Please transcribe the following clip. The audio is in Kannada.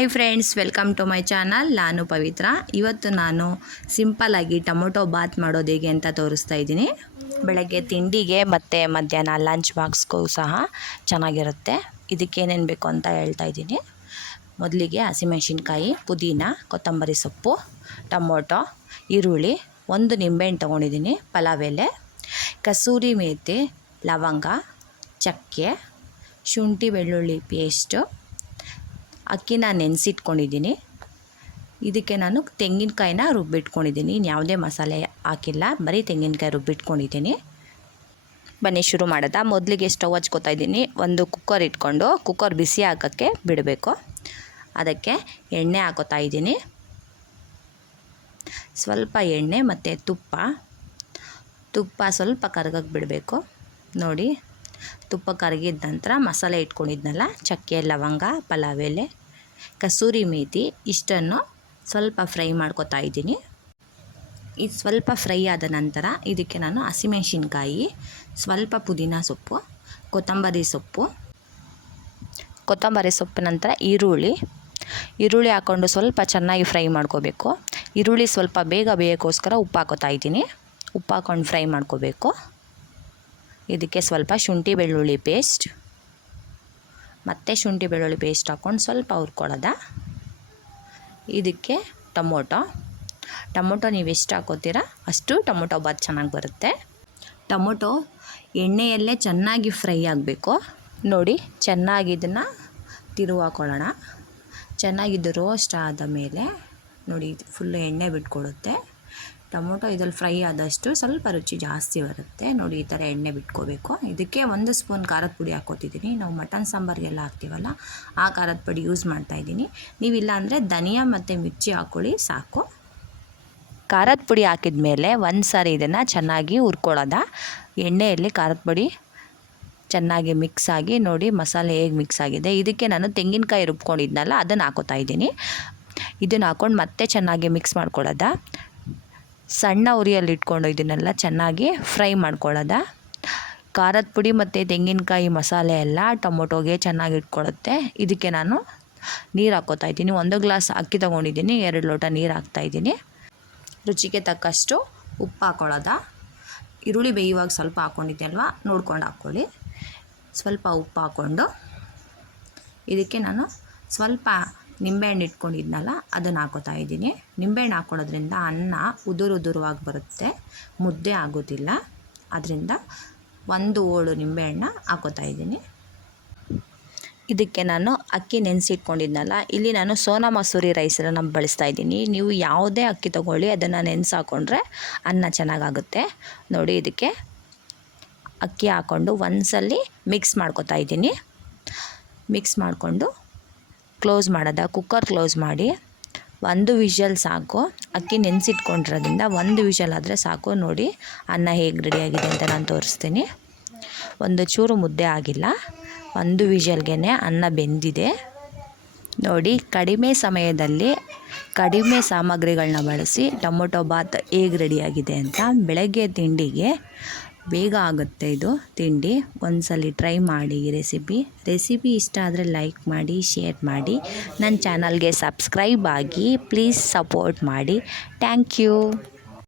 Hi friends, welcome to my channel. ನಾನು ಪವಿತ್ರ. ಇವತ್ತು ನಾನು ಸಿಂಪಲ್ಲಾಗಿ ಟೊಮೊಟೊ ಬಾತ್ ಮಾಡೋದು ಹೇಗೆ ಅಂತ ತೋರಿಸ್ತಾ ಇದ್ದೀನಿ. ಬೆಳಗ್ಗೆ ತಿಂಡಿಗೆ ಮತ್ತು ಮಧ್ಯಾಹ್ನ ಲಂಚ್ ಬಾಕ್ಸ್ಗೂ ಸಹ ಚೆನ್ನಾಗಿರುತ್ತೆ. ಇದಕ್ಕೇನೇನು ಬೇಕು ಅಂತ ಹೇಳ್ತಾ ಇದ್ದೀನಿ. ಮೊದಲಿಗೆ ಹಸಿಮೆಣಸಿನ್ಕಾಯಿ, ಪುದೀನ, ಕೊತ್ತಂಬರಿ ಸೊಪ್ಪು, ಟೊಮೊಟೊ, ಈರುಳ್ಳಿ, ಒಂದು ನಿಂಬೆಹಣ್ಣು ತೊಗೊಂಡಿದ್ದೀನಿ, ಪಲಾವ್ ಎಲೆ, ಕಸೂರಿ ಮೇಥಿ ಲವಂಗ, ಚಕ್ಕೆ, ಶುಂಠಿ ಬೆಳ್ಳುಳ್ಳಿ ಪೇಸ್ಟು ಅಕ್ಕಿನ ನೆನೆಸಿಟ್ಕೊಂಡಿದ್ದೀನಿ. ಇದಕ್ಕೆ ನಾನು ತೆಂಗಿನಕಾಯಿನ ರುಬ್ಬಿಟ್ಕೊಂಡಿದ್ದೀನಿ. ಯಾವುದೇ ಮಸಾಲೆ ಹಾಕಿಲ್ಲ. ಬರೀ ತೆಂಗಿನಕಾಯಿ ರುಬ್ಬಿಟ್ಕೊಂಡಿದ್ದೀನಿ. ಬನ್ನಿ, ಶುರು ಮಾಡೋದಾ? ಮೊದಲಿಗೆ ಸ್ಟವ್ ಹಚ್ಕೋತಾ ಇದ್ದೀನಿ. ಒಂದು ಕುಕ್ಕರ್ ಇಟ್ಕೊಂಡು ಕುಕ್ಕರ್ ಬಿಸಿ ಹಾಕೋಕ್ಕೆ ಬಿಡಬೇಕು. ಅದಕ್ಕೆ ಎಣ್ಣೆ ಹಾಕೋತಾ ಇದ್ದೀನಿ. ಸ್ವಲ್ಪ ಎಣ್ಣೆ ಮತ್ತು ತುಪ್ಪ. ತುಪ್ಪ ಸ್ವಲ್ಪ ಕರಗಕ್ಕೆ ಬಿಡಬೇಕು. ನೋಡಿ, ತುಪ್ಪ ಕರಗಿದ ನಂತರ ಮಸಾಲೆ ಇಟ್ಕೊಂಡಿದ್ನಲ್ಲ, ಚಕ್ಕೆ, ಲವಂಗ, ಪಲಾವ್ ಎಲೆ. ಕಸೂರಿ ಮೇಥಿ ಇಷ್ಟನ್ನು ಸ್ವಲ್ಪ ಫ್ರೈ ಮಾಡ್ಕೊತಾ ಇದ್ದೀನಿ. ಇದು ಸ್ವಲ್ಪ ಫ್ರೈ ಆದ ನಂತರ ಇದಕ್ಕೆ ನಾನು ಹಸಿಮೆಣಸಿನ್ಕಾಯಿ, ಸ್ವಲ್ಪ ಪುದೀನ ಸೊಪ್ಪು, ಕೊತ್ತಂಬರಿ ಸೊಪ್ಪು ಕೊತ್ತಂಬರಿ ಸೊಪ್ಪು ನಂತರ ಈರುಳ್ಳಿ. ಈರುಳ್ಳಿ ಹಾಕ್ಕೊಂಡು ಸ್ವಲ್ಪ ಚೆನ್ನಾಗಿ ಫ್ರೈ ಮಾಡ್ಕೋಬೇಕು. ಈರುಳ್ಳಿ ಸ್ವಲ್ಪ ಬೇಗ ಬೇಯೋಕ್ಕೋಸ್ಕರ ಉಪ್ಪು ಹಾಕೋತಾ ಇದ್ದೀನಿ. ಉಪ್ಪು ಹಾಕ್ಕೊಂಡು ಫ್ರೈ ಮಾಡ್ಕೋಬೇಕು. ಇದಕ್ಕೆ ಸ್ವಲ್ಪ ಶುಂಠಿ ಬೆಳ್ಳುಳ್ಳಿ ಪೇಸ್ಟ್. ಮತ್ತು ಶುಂಠಿ ಬೆಳ್ಳುಳ್ಳಿ ಪೇಸ್ಟ್ ಹಾಕ್ಕೊಂಡು ಸ್ವಲ್ಪ ಹುರ್ಕೊಳ್ಳೋದ. ಇದಕ್ಕೆ ಟೊಮೊಟೊ. ಟೊಮೊಟೊ ನೀವು ಎಷ್ಟು ಹಾಕೋತೀರ ಅಷ್ಟು ಟೊಮೊಟೊ ಬಾತ್ ಚೆನ್ನಾಗಿ ಬರುತ್ತೆ. ಟೊಮೊಟೊ ಎಣ್ಣೆಯಲ್ಲೇ ಚೆನ್ನಾಗಿ ಫ್ರೈ ಆಗಬೇಕು. ನೋಡಿ, ಚೆನ್ನಾಗಿ ಇದನ್ನು ತಿರುವು ಹಾಕೊಳ್ಳೋಣ ಚೆನ್ನಾಗಿದ್ದು ರೋಸ್ಟ್ ಆದ ಮೇಲೆ ನೋಡಿ ಫುಲ್ ಎಣ್ಣೆ ಬಿಟ್ಕೊಡುತ್ತೆ. ಟೊಮೊಟೊ ಇದ್ರಲ್ಲಿ ಫ್ರೈ ಆದಷ್ಟು ಸ್ವಲ್ಪ ರುಚಿ ಜಾಸ್ತಿ ಬರುತ್ತೆ. ನೋಡಿ ಈ ಥರ ಎಣ್ಣೆ ಬಿಟ್ಕೋಬೇಕು. ಇದಕ್ಕೆ ಒಂದು ಸ್ಪೂನ್ ಖಾರದ ಪುಡಿ ಹಾಕೋತಿದ್ದೀನಿ ನಾವು ಮಟನ್ ಸಾಂಬಾರಿಗೆಲ್ಲ ಹಾಕ್ತೀವಲ್ಲ, ಆ ಖಾರದ ಪುಡಿ ಯೂಸ್ ಮಾಡ್ತಾಯಿದ್ದೀನಿ ನೀವಿಲ್ಲ ಅಂದರೆ ಧನಿಯಾ ಮತ್ತು ಮಿರ್ಚಿ ಹಾಕ್ಕೊಳ್ಳಿ, ಸಾಕು. ಖಾರದ ಪುಡಿ ಹಾಕಿದ ಮೇಲೆ ಒಂದು ಸಾರಿ ಇದನ್ನು ಚೆನ್ನಾಗಿ ಹುರ್ಕೊಳ್ಳೋದ. ಎಣ್ಣೆಯಲ್ಲಿ ಖಾರದ ಪುಡಿ ಚೆನ್ನಾಗಿ ಮಿಕ್ಸ್ ಆಗಿ ನೋಡಿ ಮಸಾಲೆ ಹೇಗೆ ಮಿಕ್ಸ್ ಆಗಿದೆ. ಇದಕ್ಕೆ ನಾನು ತೆಂಗಿನಕಾಯಿ ರುಬ್ಕೊಂಡಿದ್ನಲ್ಲ, ಅದನ್ನು ಹಾಕೋತಾ ಇದ್ದೀನಿ. ಇದನ್ನು ಹಾಕ್ಕೊಂಡು ಮತ್ತೆ ಚೆನ್ನಾಗಿ ಮಿಕ್ಸ್ ಮಾಡ್ಕೊಳ್ಳೋದ. ಸಣ್ಣ ಉರಿಯಲ್ಲಿ ಇಟ್ಕೊಂಡು ಇದನ್ನೆಲ್ಲ ಚೆನ್ನಾಗಿ ಫ್ರೈ ಮಾಡ್ಕೊಳ್ಳೋದ. ಖಾರದ ಪುಡಿ ಮತ್ತು ತೆಂಗಿನಕಾಯಿ ಮಸಾಲೆ ಎಲ್ಲ ಟೊಮೊಟೊಗೆ ಚೆನ್ನಾಗಿ ಇಟ್ಕೊಳ್ಳುತ್ತೆ. ಇದಕ್ಕೆ ನಾನು ನೀರು ಹಾಕೋತಾ ಇದ್ದೀನಿ. ಒಂದು ಗ್ಲಾಸ್ ಅಕ್ಕಿ ತೊಗೊಂಡಿದ್ದೀನಿ. ಎರಡು ಲೋಟ ನೀರು ಹಾಕ್ತಾಯಿದ್ದೀನಿ ರುಚಿಗೆ ತಕ್ಕಷ್ಟು ಉಪ್ಪು ಹಾಕ್ಕೊಳ್ಳೋದ ಈರುಳ್ಳಿ ಬೇಯುವಾಗ ಸ್ವಲ್ಪ ಹಾಕ್ಕೊಂಡಿದ್ದೆ ಅಲ್ವಾ? ನೋಡ್ಕೊಂಡು ಹಾಕ್ಕೊಳ್ಳಿ. ಸ್ವಲ್ಪ ಉಪ್ಪು ಹಾಕ್ಕೊಂಡು ಇದಕ್ಕೆ ನಾನು ಸ್ವಲ್ಪ ನಿಂಬೆಹಣ್ಣು ಇಟ್ಕೊಂಡಿದ್ನಲ್ಲ, ಅದನ್ನು ಹಾಕೋತಾ ಇದ್ದೀನಿ. ನಿಂಬೆಹಣ್ಣು ಹಾಕ್ಕೊಳ್ಳೋದ್ರಿಂದ ಅನ್ನ ಉದುರು ಉದುರುವಾಗಿ ಬರುತ್ತೆ, ಮುದ್ದೆ ಆಗೋದಿಲ್ಲ. ಅದರಿಂದ ಒಂದು ಓಳು ನಿಂಬೆಹಣ್ಣ ಹಾಕೋತಾ ಇದ್ದೀನಿ. ಇದಕ್ಕೆ ನಾನು ಅಕ್ಕಿ ನೆನೆಸಿಟ್ಕೊಂಡಿದ್ನಲ್ಲ, ಇಲ್ಲಿ ನಾನು ಸೋನಾ ಮಸೂರಿ ರೈಸನ್ನು ಬಳಸ್ತಾ ಇದ್ದೀನಿ. ನೀವು ಯಾವುದೇ ಅಕ್ಕಿ ತೊಗೊಳ್ಳಿ, ಅದನ್ನು ನೆನೆಸಿ ಹಾಕ್ಕೊಂಡ್ರೆ ಅನ್ನ ಚೆನ್ನಾಗಾಗುತ್ತೆ. ನೋಡಿ, ಇದಕ್ಕೆ ಅಕ್ಕಿ ಹಾಕ್ಕೊಂಡು ಒಂದ್ಸಲಿ ಮಿಕ್ಸ್ ಮಾಡ್ಕೊತಾ ಇದ್ದೀನಿ. ಮಿಕ್ಸ್ ಮಾಡಿಕೊಂಡು ಕ್ಲೋಸ್ ಮಾಡೋದ? ಕುಕ್ಕರ್ ಕ್ಲೋಸ್ ಮಾಡಿ. ಒಂದು ವಿಷಲ್ ಸಾಕು. ಅಕ್ಕಿ ನೆನೆಸಿಟ್ಕೊಂಡಿರೋದ್ರಿಂದ ಒಂದು ವಿಷಲ್ ಆದರೆ ಸಾಕು. ನೋಡಿ, ಅನ್ನ ಹೇಗೆ ರೆಡಿಯಾಗಿದೆ ಅಂತ ನಾನು ತೋರಿಸ್ತೀನಿ. ಒಂದು ಚೂರು ಮುದ್ದೆ ಆಗಿಲ್ಲ. ಒಂದು ವಿಷಲ್ಗೆ ಅನ್ನ ಬೆಂದಿದೆ. ನೋಡಿ, ಕಡಿಮೆ ಸಮಯದಲ್ಲಿ ಕಡಿಮೆ ಸಾಮಗ್ರಿಗಳನ್ನ ಬಳಸಿ ಟೊಮೊಟೊ ಬಾತ್ ಹೇಗೆ ರೆಡಿಯಾಗಿದೆ ಅಂತ ಬೆಳಗ್ಗೆ ತಿಂಡಿಗೆ ಬೇಗ ಆಗುತ್ತೆ ಇದು ತಿಂಡಿ. ಒಂದ್ಸಲಿ ಟ್ರೈ ಮಾಡಿ ಈ ರೆಸಿಪಿ. ರೆಸಿಪಿ ಇಷ್ಟ ಆದರೆ ಲೈಕ್ ಮಾಡಿ, ಶೇರ್ ಮಾಡಿ. ನನ್ನ ಚಾನಲ್ಗೆ ಸಬ್ಸ್ಕ್ರೈಬ್ ಆಗಿ ಪ್ಲೀಸ್ ಸಪೋರ್ಟ್ ಮಾಡಿ. Thank you.